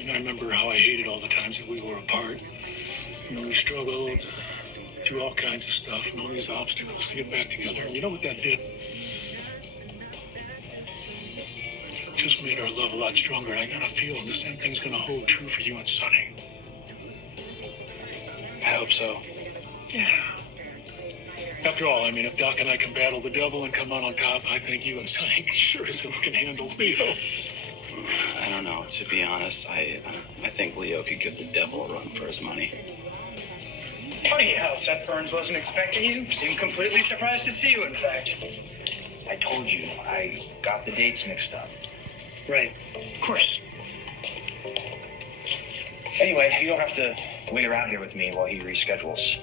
And I remember how I hated all the times that we were apart. You know, we struggled through all kinds of stuff and all these obstacles to get back together. And you know what that did? It just made our love a lot stronger. And I got a feeling the same thing's going to hold true for you and Sonny. I hope so. Yeah. After all, I mean, if Doc and I can battle the devil and come out on top, I think you and Sonny sure as hell can handle Leo. I don't know. To be honest, I think Leo could give the devil a run for his money. Funny how Seth Burns wasn't expecting you. Seemed completely surprised to see you, in fact. I told you, I got the dates mixed up. Right. Of course. Anyway, you don't have to wait around here with me while he reschedules.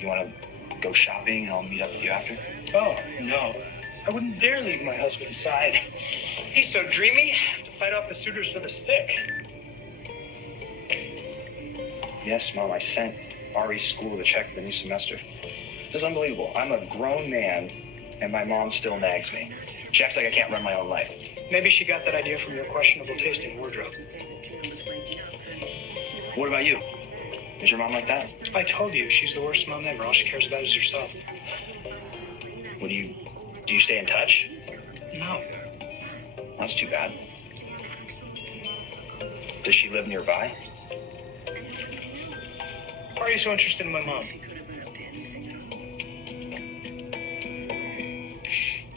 You want to go shopping and I'll meet up with you after? Oh, no. I wouldn't dare leave my husband's side. He's so dreamy, I have to fight off the suitors with a stick. Yes, Mom, I sent Ari's school to check the new semester. This is unbelievable. I'm a grown man, and my mom still nags me. She acts like I can't run my own life. Maybe she got that idea from your questionable taste in wardrobe. What about you? Is your mom like that? I told you, she's the worst mom ever. All she cares about is herself. Do you stay in touch? No. That's too bad. Does she live nearby? Why are you so interested in my mom?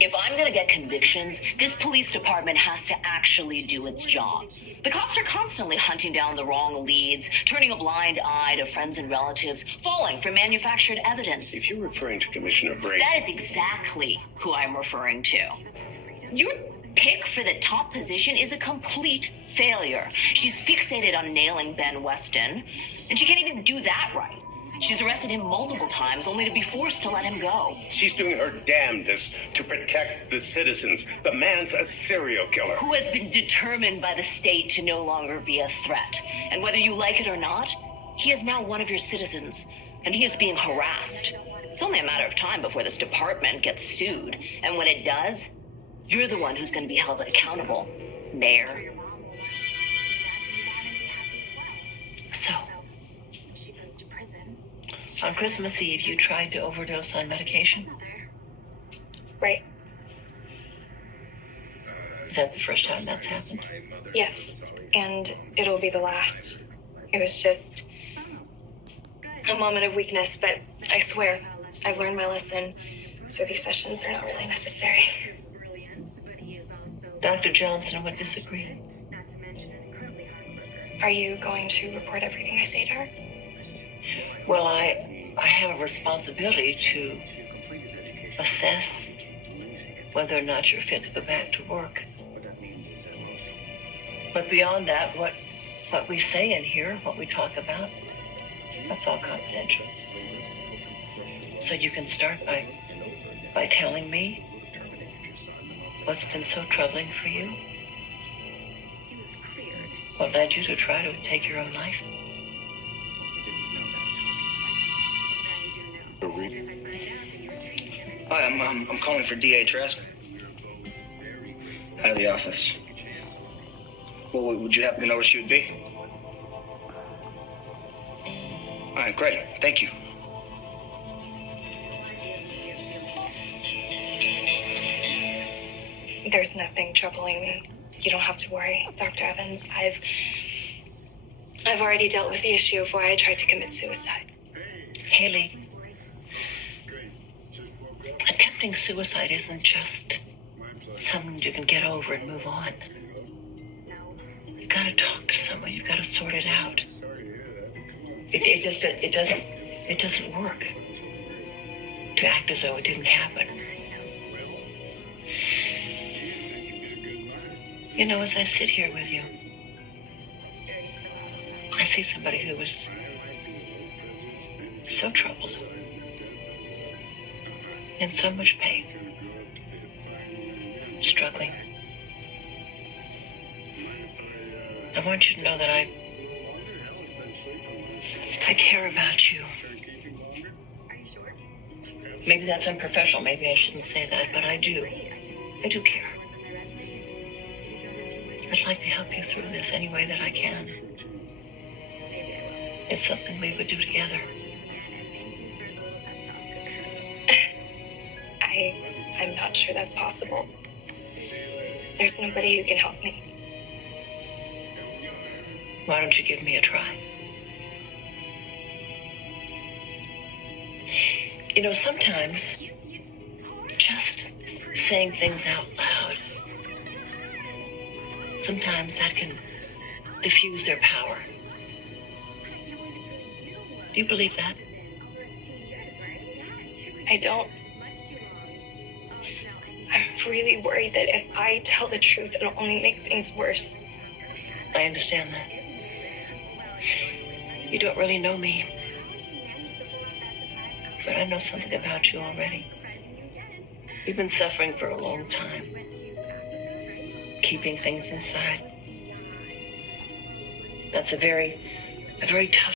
If I'm gonna get convictions, this police department has to actually do its job. The cops are constantly hunting down the wrong leads, turning a blind eye to friends and relatives, falling for manufactured evidence. If you're referring to Commissioner Brady... That is exactly who I'm referring to. Your pick for the top position is a complete failure. She's fixated on nailing Ben Weston, and she can't even do that right. She's arrested him multiple times, only to be forced to let him go. She's doing her damnedest to protect the citizens. The man's a serial killer. Who has been determined by the state to no longer be a threat. And whether you like it or not, he is now one of your citizens, and he is being harassed. It's only a matter of time before this department gets sued. And when it does, you're the one who's going to be held accountable, Mayor. So, on Christmas Eve, you tried to overdose on medication? Right. Is that the first time that's happened? Yes, and it'll be the last. It was just a moment of weakness, but I swear, I've learned my lesson, so these sessions are not really necessary. Dr. Johnson would disagree. Are you going to report everything I say to her? Well, I have a responsibility to assess whether or not you're fit to go back to work. But beyond that, what we say in here, what we talk about, that's all confidential. So you can start by telling me what's been so troubling for you? What led you to try to take your own life? Hi, I'm calling for DA Trask. Out of the office. Well, would you happen to know where she would be? All right, great. Thank you. There's nothing troubling me. You don't have to worry, Dr. Evans. I've already dealt with the issue of why I tried to commit suicide. Haley, attempting suicide isn't just something you can get over and move on. You've got to talk to someone. You've got to sort it out. It doesn't work to act as though it didn't happen. You know, as I sit here with you, I see somebody who was so troubled, in so much pain, struggling. I want you to know that I care about you. Maybe that's unprofessional. Maybe I shouldn't say that, but I do. I do care. I'd just like to help you through this any way that I can. It's something we would do together. I'm not sure that's possible. There's nobody who can help me. Why don't you give me a try? You know, sometimes just saying things out loud, sometimes that can diffuse their power. Do you believe that? I don't. I'm really worried that if I tell the truth, it'll only make things worse. I understand that. You don't really know me, but I know something about you already. You've been suffering for a long time, keeping things inside. That's a very tough